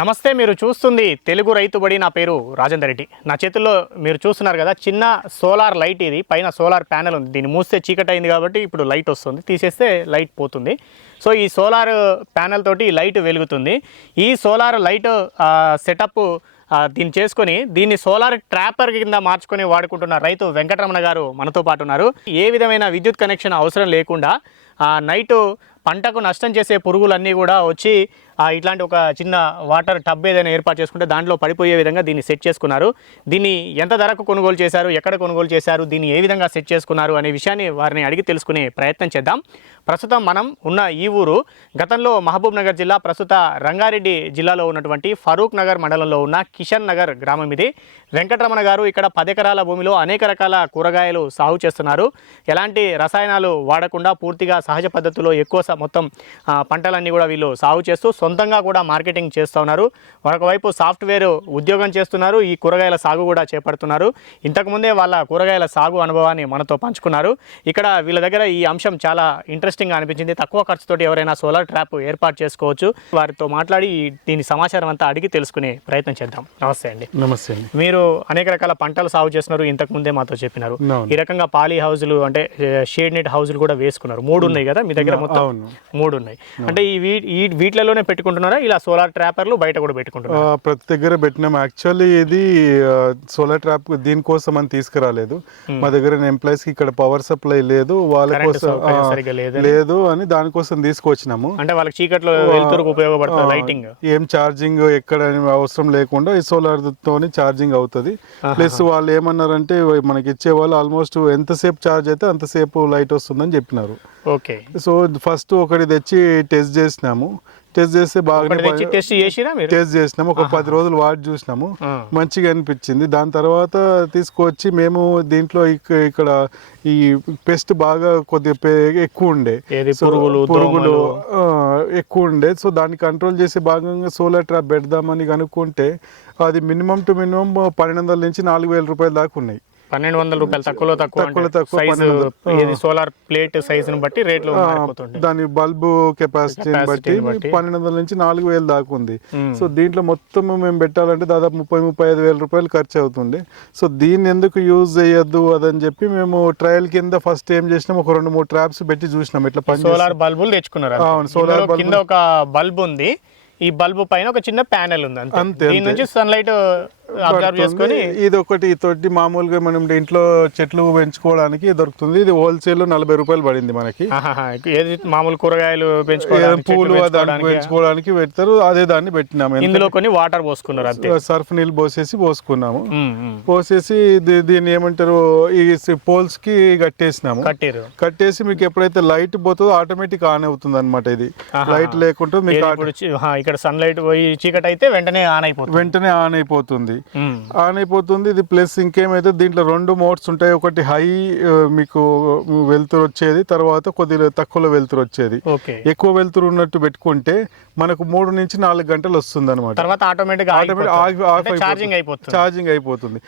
నమస్తే మీరు చూస్తుంది తెలుగు రైతుబడి నా పేరు రాజేందర్ రెడ్డి. నా చేతుల్లో మీరు చూస్తున్నారు కదా చిన్న సోలార్ లైట్ ఇది. పైన సోలార్ ప్యానెల్ ఉంది. దీన్ని మూస్తే చీకటి అయింది కాబట్టి ఇప్పుడు లైట్ వస్తుంది. తీసేస్తే లైట్ పోతుంది. సో ఈ సోలార్ ప్యానెల్ తోటి లైట్ వెలుగుతుంది. ఈ సోలార్ లైట్ సెటప్ దీన్ని చేసుకొని దీన్ని సోలార్ ట్రాపర్ కింద మార్చుకొని వాడుకుంటున్న రైతు వెంకటరమణ గారు మనతో పాటు ఉన్నారు. ఏ విధమైన విద్యుత్ కనెక్షన్ అవసరం లేకుండా నైట్ పంటకు నష్టం చేసే పురుగులన్నీ కూడా వచ్చి ఇట్లాంటి ఒక చిన్న వాటర్ టబ్ ఏదైనా ఏర్పాటు చేసుకుంటే దాంట్లో పడిపోయే విధంగా దీన్ని సెట్ చేసుకున్నారు. దీన్ని ఎంత ధరకు కొనుగోలు చేశారు ఎక్కడ కొనుగోలు చేశారు దీన్ని ఏ విధంగా సెట్ చేసుకున్నారు అనే విషయాన్ని వారిని అడిగి తెలుసుకునే ప్రయత్నం చేద్దాం. ప్రస్తుతం మనం ఉన్న ఈ ఊరు గతంలో మహబూబ్ నగర్ జిల్లా ప్రస్తుత రంగారెడ్డి జిల్లాలో ఉన్నటువంటి ఫరూక్ నగర్ మండలంలో ఉన్న కిషన్ నగర్ గ్రామం ఇది. వెంకటరమణ గారు ఇక్కడ పది ఎకరాల భూమిలో అనేక రకాల కూరగాయలు సాగు చేస్తున్నారు. ఎలాంటి రసాయనాలు వాడకుండా పూర్తిగా సహజ పద్ధతిలో ఎక్కువ మొత్తం పంటలన్నీ కూడా వీళ్ళు సాగు చేస్తూ సొంతంగా కూడా మార్కెటింగ్ చేస్తూ ఉన్నారు. మరొకవైపు సాఫ్ట్వేర్ ఉద్యోగం చేస్తున్నారు. ఈ కూరగాయల సాగు కూడా చేపడుతున్నారు. ఇంతకుముందే వాళ్ళ కూరగాయల సాగు అనుభవాన్ని మనతో పంచుకున్నారు. ఇక్కడ వీళ్ళ దగ్గర ఈ అంశం చాలా ఇంట్రెస్టింగ్గా అనిపించింది. తక్కువ ఖర్చుతోటి ఎవరైనా సోలార్ ట్రాప్ ఏర్పాటు చేసుకోవచ్చు. వారితో మాట్లాడి దీని సమాచారం అంతా అడిగి తెలుసుకునే ప్రయత్నం చేద్దాం. నమస్తే అండి. నమస్తే అండి. మీరు అనేక రకాల పంటలు సాగు చేస్తున్నారు. ఇంతకు ముందే మాతో చెప్పినారు. ఈ రకంగా పాలీ హౌజులు అంటే షేడ్ నెట్ హౌజులు కూడా వేసుకున్నారు. మూడు ఉన్నాయి కదా మీ దగ్గర మొత్తం? మూడు ఉన్నాయి. అంటే ఈ వీ- ఈ వీటిలలోనే పెట్టుకుంటున్నారా? ఇలా సోలార్ ట్రాపర్లు బయట కూడా పెట్టుకుంటున్నారా? ప్రతి దగ్గర పెట్టినాం. యాక్చువల్లీ ఇది సోలార్ ట్రాప్ దీనికోసం అని తీసుకురాలేదు. మా దగ్గర ఎంప్లాయీస్కి ఇక్కడ పవర్ సప్లై లేదు. వాళ్ళ కోసం లేదు అని దానికోసం తీసుకొచ్చినాము. అంటే వాళ్ళకి చీకట్లో ఉపయోగపడుతుంది లైటింగ్ ఏం ఛార్జింగ్ ఎక్కడ అవసరం లేకుండా ఈ సోలార్ తోని ఛార్జింగ్ అవుతుంది. ప్లస్ వాళ్ళు ఏమన్నారంటే మనకి ఇచ్చే వాళ్ళు ఆల్మోస్ట్ ఎంతసేపు ఛార్జ్ అయితే అంతసేపు లైట్ వస్తుందని చెప్పినారు. ఓకే సో ఫస్ట్ ఒకటి తెచ్చి టెస్ట్ చేసినాము. టెస్ట్ చేస్తే బాగానే తెచ్చి టెస్ట్ చేసిరా మీరు? టెస్ట్ చేసినాము. ఒక పది రోజులు వాడి చూసినాము. మంచిగా అనిపించింది. దాని తర్వాత తీసుకొచ్చి మేము దీంట్లో ఇక- ఇక్కడ ఈ పెస్ట్ బాగా కొద్దిగా ఎక్కువ ఉండే. పురుగులు, పురుగులు ఎక్కువ ఉండే. సో దాన్ని కంట్రోల్ చేసే భాగంగా సోలార్ ట్రాప్ పెడదామని కనుక్కుంటే అది మినిమం టు మినిమం పన్నెండు వందల నుంచి నాలుగు వేల రూపాయల దాకా ఉన్నాయి. పన్నెండు వందల రూపాయలు తక్కువలో తక్కువ తక్కువలో తక్కువ సైజు సోలార్ ప్లేట్ సైజును బట్టి రేట్లు దాని బల్బు కెపాసిటీని బట్టి. పన్నెండు వందల నుంచి నాలుగు వేలు దాకా ఉంది. సో దీంట్లో మొత్తం మేము పెట్టాలంటే దాదాపు ముప్పై ముప్పై ఐదు వేల రూపాయలు ఖర్చు అవుతుంది. సో దీన్ని ఎందుకు యూజ్ చేయొద్దు అదని చెప్పి మేము ట్రయల్ కింద ఫస్ట్ ఏం చేసినాం? ఒక రెండు మూడు ట్రాప్స్ పెట్టి చూసినాం. ఇట్లా సోలార్ బల్బులు తెచ్చుకున్నారు. అవును, బల్బులు. కింద ఒక బల్బ్ ఉంది. ఈ బల్బు పైన ఒక చిన్న ప్యానెల్ ఉంది అంతే. అంతే, దీని నుంచి సన్లైట్ అబ్జర్వ్ చేసుకొని ఇది ఒకటి తోటి మామూలుగా మనం ఇంట్లో చెట్లు పెంచుకోవడానికి దొరుకుతుంది. ఇది హోల్సేల్లో నలభై రూపాయలు పడింది మనకి. ఏది మామూలు కూరగాయలు పెంచుకోవడానికి పూలు పెంచుకోవడానికి పెడతారు. అదే దాన్ని పెట్టినాము ఇందులో కొన్ని వాటర్ పోసుకున్నారు అంతే. సర్ఫ్ నీళ్ళు పోసేసి పోసుకున్నాము. పోసేసి దీన్ని ఏమంటారు ఈ పోల్స్కి కట్టేసినాము. కట్టేసి మీకు ఎప్పుడైతే లైట్ పోతుందో ఆటోమేటిక్ ఆన్ అవుతుంది అనమాట ఇది. లైట్ లేకుంటే మీకు ఇక్కడ సన్లైట్ పోయి చీకటి అయితే వెంటనే ఆన్ అయిపోతుంది. వెంటనే ఆన్ అయిపోతుంది. ఆన్ అయిపోతుంది. ఇది ప్లస్ ఇంకేమైతే దీంట్లో రెండు మోడ్స్ ఉంటాయి. ఒకటి హై మీకు వెలుతురు వచ్చేది. తర్వాత కొద్దిగా తక్కువలో వెలుతురు వచ్చేది. ఎక్కువ వెలుతురు ఉన్నట్టు పెట్టుకుంటే మనకు మూడు నుంచి నాలుగు గంటలు వస్తుంది అనమాట తర్వాత ఆటోమేటిక్ ఛార్జింగ్ అయిపోతుంది.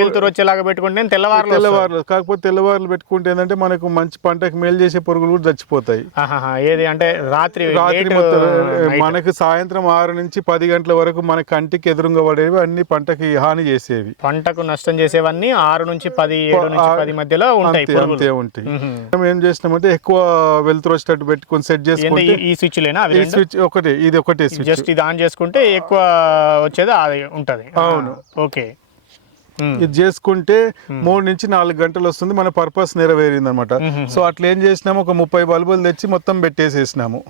వెలుతురు వచ్చేలాగా పెట్టుకుంటే తెల్లవారులు తెల్లవారులు కాకపోతే తెల్లవారులు పెట్టుకుంటే ఏంటంటే మనకు మంచి పంటకు మేలు చేసే పురుగులు కూడా చచ్చిపోతాయి. ఏది అంటే రాత్రి రాత్రి. మనకు సాయంత్రం ఆరు నుంచి పది గంటల వరకు మన కంటికి ఎదురుగా పడేవి అన్ని పంటకి హాని చేసేవి. పంటకు నష్టం చేసేవన్నీ ఆరు నుంచి పది ఏడు నుంచి పది మధ్యలో ఉంటాయి అంతే ఉంటాయి. మ్మ్. మనం ఏం చేసినామంటే ఎక్కువ వెలుతురు వచ్చేటట్టు పెట్టుకొని సెట్ చేసుకుంటే ఈ- స్విచ్ లేనా ఈ స్విచ్ ఒకటే ఇది ఒకటే స్విచ్. జస్ట్ ఇది ఆన్ చేసుకుంటే ఎక్కువ వచ్చేది అది ఉంటది. అవును. ఓకే. ఇది చేసుకుంటే మూడు నుంచి నాలుగు గంటలు వస్తుంది. మన పర్పస్ నెరవేరింది అనమాట. సో అట్లా ఏం చేసినాము? ఒక ముప్పై బల్బులు తెచ్చి మొత్తం పెట్టేసేసినాము.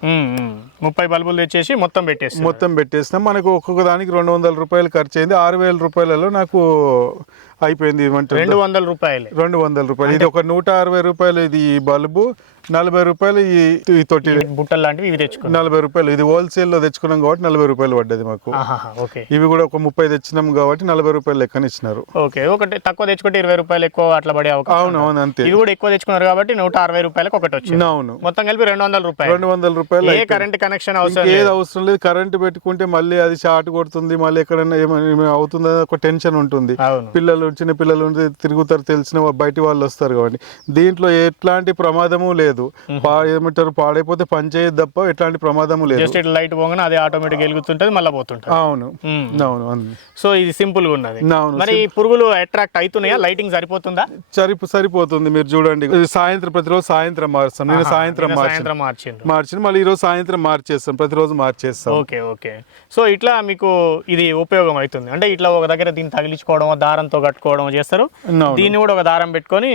ముప్పై బల్బులు తెచ్చేసి మొత్తం పెట్టేసి మొత్తం పెట్టేసినాం. మనకు ఒక్కొక్క దానికి రెండు వందల రూపాయలు ఖర్చు అయింది ఆరు వేల రూపాయలలో నాకు అయిపోయింది ఏమంటారు? రెండు వందల రూపాయలు. రెండు వందల రూపాయలు. ఇది ఒక నూట అరవై రూపాయలు ఇది ఈ బల్బు నలభై రూపాయలు ఈ తొట్టి బుట్టలు లాంటివి ఇవి తెచ్చుకున్నాం. నలభై రూపాయలు. ఇది హోల్సేల్లో తెచ్చుకున్నాం కాబట్టి నలభై రూపాయలు పడ్డది మాకు. ఇవి కూడా ఒక ముప్పై తెచ్చినాం కాబట్టి నలభై రూపాయలు లెక్కన ఇచ్చినారు. ఓకే ఒకటి తక్కువ తెచ్చుకుంటే ఇరవై రూపాయలు ఎక్కువ అట్లా పడే అవకాశం అవును అవును అంతే. ఇవి కూడా ఎక్కువ తెచ్చుకున్నారు కాబట్టి నూట అరవై రూపాయలకు ఒకటి వచ్చింది. అవును. మొత్తం కలిపి రెండు వందల రూపాయలు. రెండు వందల రూపాయలు ఏ. కరెంట్ కనెక్షన్ అవసరం ఏది అవసరం లేదు. కరెంట్ పెట్టుకుంటే మళ్ళీ అది షార్ట్ కొడుతుంది. మళ్ళీ ఎక్కడైనా ఏమైనా అవుతుందని ఒక టెన్షన్ ఉంటుంది. పిల్లలు పిల్లలు చిన్న పిల్లలు తిరుగుతారు తెలిసిన బయటి వాళ్ళు వస్తారు కాబట్టి. దీంట్లో ఎట్లాంటి ప్రమాదము లేదు. ఏమంటారు పాడైపోతే పని చేయదు తప్ప ఎట్లాంటి ప్రమాదము లేదు. జస్ట్ లైట్ పోగానే అదే ఆటోమేటిక్ వెలుగుతుంటది మళ్ళీ పోతుంటది. అవును. అవును. సో ఇది సింపుల్గా ఉన్నది. అవును మరి ఈ పురుగులు అట్రాక్ట్ అవుతున్నాయా? లైటింగ్ సరిపోతుందా? సరి సరిపోతుంది. మీరు చూడండి. సాయంత్రం ప్రతిరోజు సాయంత్రం మార్చాం నేను సాయంత్రం సాయంత్రం మార్చిండ్రు. మార్చిన మళ్ళీ ఈరోజు సాయంత్రం మార్చేస్తాం. ప్రతిరోజు మార్చేస్తాం. Okay okay. సో ఇట్లా మీకు ఇది ఉపయోగం అవుతుంది. అంటే ఇట్లా ఒక దగ్గర దీన్ని తగిలించుకోవడం దారంతో కట్టుకోవడం చేస్తారు. దీన్ని కూడా ఒక దారం పెట్టుకొని.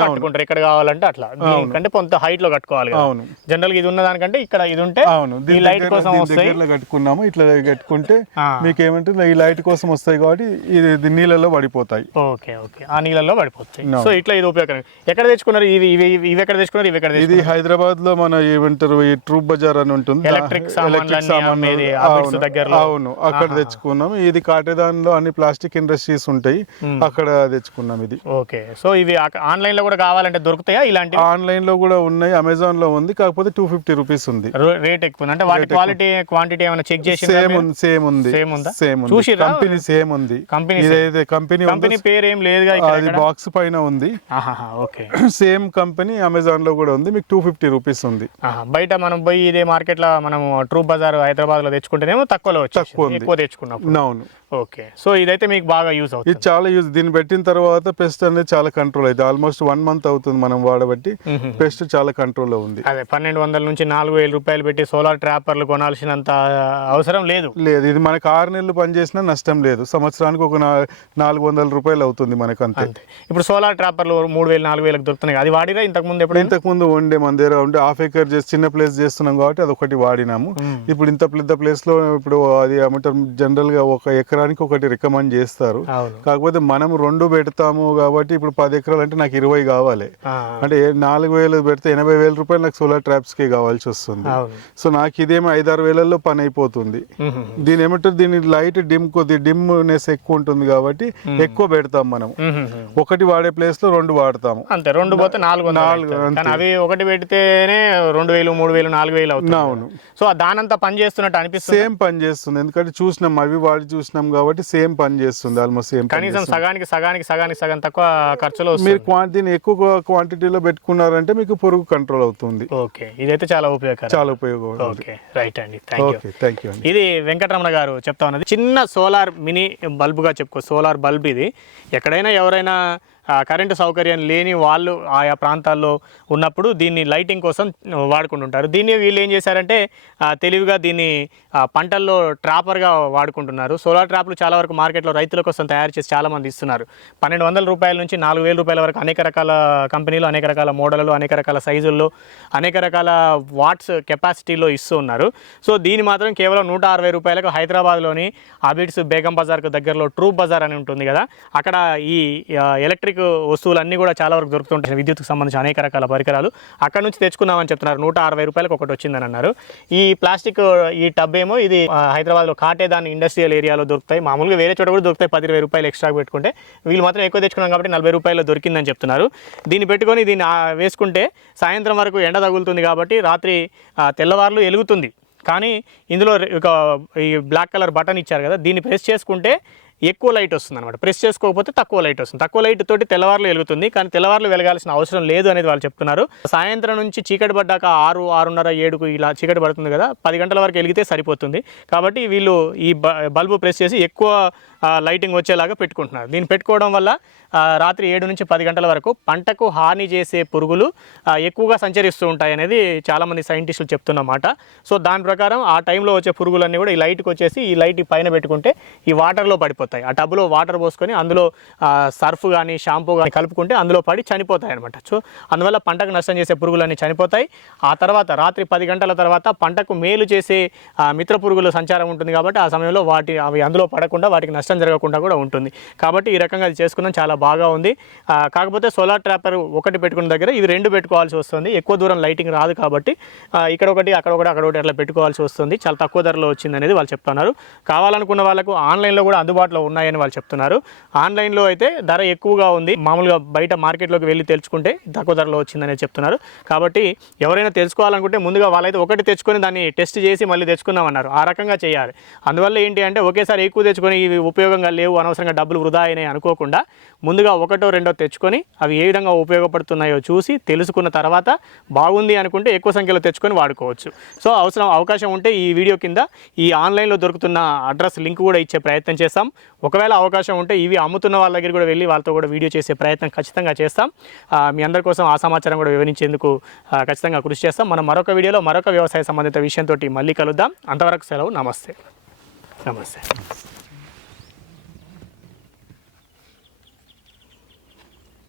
కట్టుకుంటారు. ఎక్కడ కావాలంటే అట్లా. దీనికంటే కొంత హైట్లో కట్టుకోవాలి. అవును. జనరల్గా ఇది ఉన్న దానికంటే ఇక్కడ ఇది ఉంటే అవును. ఈ లైట్ కోసం వస్తాయి. కట్టుకున్నాము. ఇట్లా కట్టుకుంటే. మీకు ఏమంటే ఈ లైట్ కోసం వస్తాయి కాబట్టి ఇది నీళ్ళలో పడిపోతాయి. Okay okay. ఆ నీళ్ళల్లో పడిపోతాయి. సో ఇట్లా ఇది ఉపయోగం ఎక్కడ తెచ్చుకున్నారు? ఇవి ఇవి ఇవి ఎక్కడ తెచ్చుకున్నారు? ఇవి ఎక్కడ ఇది హైదరాబాద్లో మన ఏమంటారు? ఈ ట్రూప్ బజార్ అని ఉంటుంది ఎలక్ట్రిక్ సామాన్లు అవును, దగ్గరలో. అవును. అక్కడ తెచ్చుకున్నాం ఇది కాటేదాన్లో అన్ని ప్లాస్టిక్ ఇండస్ట్రీస్ ఉంటాయి. అక్కడ తెచ్చుకున్నాం ఇది. ఓకే. సో ఇవి ఆన్లైన్ లో కూడా కావాలంటే దొరుకుతాయా? ఇలాంటి ఆన్లైన్లో కూడా ఉన్నాయి అమెజాన్లో ఉంది కాకపోతే టూ ఫిఫ్టీ రూపీస్ ఉంది. రేట్ ఎక్కువ. ఉంది. అంటే వాటి క్వాలిటీ క్వాంటిటీ ఏమైనా చెక్ చేసి సేమ్ ఉంది సేమ్ ఉంది. Same ఉందా? సేమ్ ఉంది? కంపెనీ సేమ్ ఉంది. కంపెనీ ఇదైతే కంపెనీ కంపెనీ పేరు ఏం లేదుగా ఇక్కడ అది బాక్స్ పైన ఉంది. ఓకే. సేమ్ కంపెనీ అమెజాన్లో కూడా ఉంది. మీకు టూ ఫిఫ్టీ రూపీస్ ఉంది. బయట మనం పోయి ఇదే మార్కెట్లో మనం ట్రూప్ బజార్ హైదరాబాద్లో తెచ్చుకుంటేనేమో తక్కువలో. తక్కువ. ఎక్కువ తెచ్చుకున్నాం అవును. ఓకే. సో ఇదైతే మీకు బాగా యూస్ ఇది అవుతుంది చాలా యూజ్. దీన్ని పెట్టిన తర్వాత పెస్ట్ అనేది చాలా కంట్రోల్ అవుతుంది ఆల్మోస్ట్ వన్ మంత్ అవుతుంది మనం వాడబట్టి పెస్ట్ చాలా కంట్రోల్లో ఉంది. అదే పన్నెండు వందల నుంచి నాలుగు వేల రూపాయలు పెట్టి సోలార్ ట్రాపర్లు కొనాల్సినంత అవసరం లేదు. లేదు. ఇది మనకు ఆరు నెలలు పనిచేసినా నష్టం లేదు. సంవత్సరానికి ఒక నాలుగు వందల రూపాయలు అవుతుంది మనకు అంతే. ఇప్పుడు సోలార్ ట్రాపర్లు మూడు వేలు నాలుగు వేలకు దొరుకుతున్నాయి. అది వాడిరా ఇంతకు ముందు ఎప్పుడు ఇంతకు ముందు ఉండే మన దగ్గర ఉండే హాఫ్ ఎకర్ చేసి చిన్న ప్లేస్ చేస్తున్నాం కాబట్టి అది ఒకటి వాడినాము ఇప్పుడు ఇంత పెద్ద ప్లేస్లో ఇప్పుడు అది ఏమంటారు జనరల్గా ఒక ఎకరానికి ఒకటి రికమెండ్ చేస్తారు. కాకపోతే మనం రెండు పెడతాము కాబట్టి ఇప్పుడు పది ఎకరాలు అంటే నాకు ఇరవై కావాలి. అంటే నాలుగు వేలు పెడితే ఎనభై వేల రూపాయలు నాకు సోలార్ ట్రాప్స్కి కావాల్సి వస్తుంది. సో నాకు ఇదేమో ఐదారు వేలల్లో పని అయిపోతుంది. దీని ఏమంటారు? దీని లైట్ డిమ్ కొద్ది డిమ్నెస్ ఎక్కువ ఉంటుంది కాబట్టి ఎక్కువ పెడతాం మనం. ఒకటి వాడే ప్లేస్లో రెండు వాడతాము. అంతే రెండు పోతే నాలుగు నాలుగు, అవి ఒకటి పెడితేనే రెండు వేలు మూడు వేలు నాలుగు వేలు అవుతుంది. అవును. సో దానంతా పని చేస్తున్నట్టు అనిపిస్తుంది? సేమ్ పని చేస్తుంది. ఎందుకంటే చూసినాం అవి వాడి చూసినాం కాబట్టి సేమ్ పని చేస్తుంది ఆల్మోస్ట్ సేమ్ కనీసం సగానికి సగానికి సగానికి సగం తక్కువ ఖర్చులో మీరు క్వాంటిటీని ఎక్కువ క్వాంటిటీలో పెట్టుకున్నారంటే మీకు పురుగు కంట్రోల్ అవుతుంది. ఓకే ఇదైతే చాలా ఉపయోగకరం. చాలా ఉపయోగం ఓకే రైట్ అండి. Thank you okay thank you అండి. ఇది వెంకటరమణ గారు చెప్తా ఉన్నది. చిన్న సోలార్ మినీ బల్బుగా చెప్పుకో సోలార్ బల్బ్ ఇది. ఎక్కడైనా ఎవరైనా కరెంటు సౌకర్యం లేని వాళ్ళు ఆయా ప్రాంతాల్లో ఉన్నప్పుడు దీన్ని లైటింగ్ కోసం వాడుకుంటుంటారు. దీన్ని వీళ్ళు ఏం చేశారంటే తెలివిగా దీన్ని పంటల్లో ట్రాపర్గా వాడుకుంటున్నారు. సోలార్ ట్రాప్లు చాలా వరకు మార్కెట్లో రైతుల కోసం తయారు చేసి చాలామంది ఇస్తున్నారు. పన్నెండు వందల రూపాయల నుంచి నాలుగు వేల రూపాయల వరకు అనేక రకాల కంపెనీలు అనేక రకాల మోడళ్ళు అనేక రకాల సైజుల్లో అనేక రకాల వాట్స్ కెపాసిటీలో ఇస్తూ ఉన్నారు. సో దీని మాత్రం కేవలం నూట అరవై రూపాయలకు హైదరాబాద్లోని అబిడ్స్ బేగం బజార్కు దగ్గరలో ట్రూప్ బజార్ అని ఉంటుంది కదా అక్కడ ఈ ఎలక్ట్రిక్ ఆ, వస్తువులు అన్నీ కూడా చాలా వరకు దొరుకుతుంటాయి. విద్యుత్కు సంబంధించిన అనేక రకాల పరికరాలు. అక్కడ నుంచి తెచ్చుకున్నామని చెప్తున్నారు. నూట అరవై రూపాయలకు ఒకటి వచ్చిందని అన్నారు. ఈ ప్లాస్టిక్ ఈ టబ్ ఏమో ఇది హైదరాబాద్లో హైదరాబాద్లో కాటేదాన్ ఇండస్ట్రియల్ ఏరియాలో దొరుకుతాయి. మామూలుగా వేరే చోట కూడా దొరుకుతాయి. పది ఇరవై రూపాయలు ఎక్స్ట్రా పెట్టుకుంటే వీళ్ళు మాత్రం ఎక్కువ తెచ్చుకున్నాం కాబట్టి నలభై రూపాయలు దొరికిందని చెప్తున్నారు. దీన్ని పెట్టుకొని దీన్ని వేసుకుంటే సాయంత్రం వరకు ఎండ తగులుతుంది కాబట్టి రాత్రి ఆ, తెల్లవార్లు ఎలుగుతుంది. కానీ ఇందులో ఒక ఈ బ్లాక్ కలర్ బటన్ ఇచ్చారు కదా దీన్ని ప్రెస్ చేసుకుంటే ఎక్కువ లైట్ వస్తుంది అనమాట ప్రెస్ చేసుకోకపోతే తక్కువ లైట్ వస్తుంది. తక్కువ లైట్ తోటి తెల్లవారులు వెలుగుతుంది. కానీ తెల్లవారులు వెలగాల్సిన అవసరం లేదు అనేది వాళ్ళు చెప్తున్నారు. సాయంత్రం నుంచి చీకటి పడ్డాక ఆరు ఆరున్నర ఏడుకు ఇలా చీకటి పడుతుంది కదా పది గంటల వరకు వెలిగితే సరిపోతుంది. కాబట్టి వీళ్ళు ఈ బ- బల్బు ప్రెస్ చేసి ఎక్కువ లైటింగ్ వచ్చేలాగా పెట్టుకుంటున్నారు. దీన్ని పెట్టుకోవడం వల్ల రాత్రి ఏడు నుంచి పది గంటల వరకు పంటకు హాని చేసే పురుగులు ఎక్కువగా సంచరిస్తూ ఉంటాయి అనేది చాలామంది సైంటిస్టులు చెప్తున్నమాట. సో దాని ప్రకారం ఆ టైంలో వచ్చే పురుగులన్నీ కూడా ఈ లైట్కి వచ్చేసి ఈ లైట్ పైన పెట్టుకుంటే ఈ వాటర్లో పడిపోతుంది చనిపోతాయి ఆ టబ్లో వాటర్ పోసుకొని అందులో సర్ఫ్ కానీ షాంపూ కానీ కలుపుకుంటే అందులో పడి చనిపోతాయి అనమాట సో అందువల్ల పంటకు నష్టం చేసే పురుగులన్నీ చనిపోతాయి. ఆ తర్వాత రాత్రి పది గంటల తర్వాత పంటకు మేలు చేసే మిత్ర పురుగుల సంచారం ఉంటుంది కాబట్టి ఆ సమయంలో వాటి అవి అందులో పడకుండా వాటికి నష్టం జరగకుండా కూడా ఉంటుంది. కాబట్టి ఈ రకంగా అది చేసుకున్నాం. చాలా బాగా ఉంది. కాకపోతే సోలార్ ట్రాపర్ ఒకటి పెట్టుకున్న దగ్గర ఇవి రెండు పెట్టుకోవాల్సి వస్తుంది. ఎక్కువ దూరం లైటింగ్ రాదు కాబట్టి ఇక్కడ ఒకటి అక్కడ ఒకటి అక్కడ ఒకటి అట్లా పెట్టుకోవాల్సి వస్తుంది. చాలా తక్కువ ధరలో వచ్చింది అనేది వాళ్ళు చెప్తున్నారు. కావాలనుకున్న వాళ్ళకు ఆన్లైన్లో కూడా అందుబాటులో అందుబాటులో ఉన్నాయని వాళ్ళు చెప్తున్నారు. ఆన్లైన్లో అయితే ధర ఎక్కువగా ఉంది. మామూలుగా బయట మార్కెట్లోకి వెళ్ళి తెచ్చుకుంటే తక్కువ ధరలో వచ్చిందని చెప్తున్నారు. కాబట్టి ఎవరైనా తెలుసుకోవాలనుకుంటే ముందుగా వాళ్ళైతే ఒకటి తెచ్చుకొని దాన్ని టెస్ట్ చేసి మళ్ళీ తెచ్చుకుందామన్నారు. ఆ రకంగా చేయాలి. అందువల్ల ఏంటి అంటే ఒకేసారి ఎక్కువ తెచ్చుకొని ఇవి ఉపయోగంగా లేవు అనవసరంగా డబ్బులు వృధా అయినాయి అనుకోకుండా ముందుగా ఒకటో రెండో తెచ్చుకొని అవి ఏ విధంగా ఉపయోగపడుతున్నాయో చూసి తెలుసుకున్న తర్వాత బాగుంది అనుకుంటే ఎక్కువ సంఖ్యలో తెచ్చుకొని వాడుకోవచ్చు. సో అవసరం అవకాశం ఉంటే ఈ వీడియో కింద ఈ ఆన్లైన్లో దొరుకుతున్న అడ్రస్ లింక్ కూడా ఇచ్చే ప్రయత్నం చేస్తాం. ఒకవేళ అవకాశం ఉంటే ఇవి అమ్ముతున్న వాళ్ళ దగ్గర కూడా వెళ్ళి వాళ్ళతో కూడా వీడియో చేసే ప్రయత్నం ఖచ్చితంగా చేస్తాం. మీ అందరి కోసం ఆ సమాచారం కూడా వివరించేందుకు ఖచ్చితంగా కృషి చేస్తాం. మనం మరొక వీడియోలో మరొక వ్యవసాయ సంబంధిత విషయంతో మళ్ళీ కలుద్దాం. అంతవరకు సెలవు. నమస్తే. నమస్తే.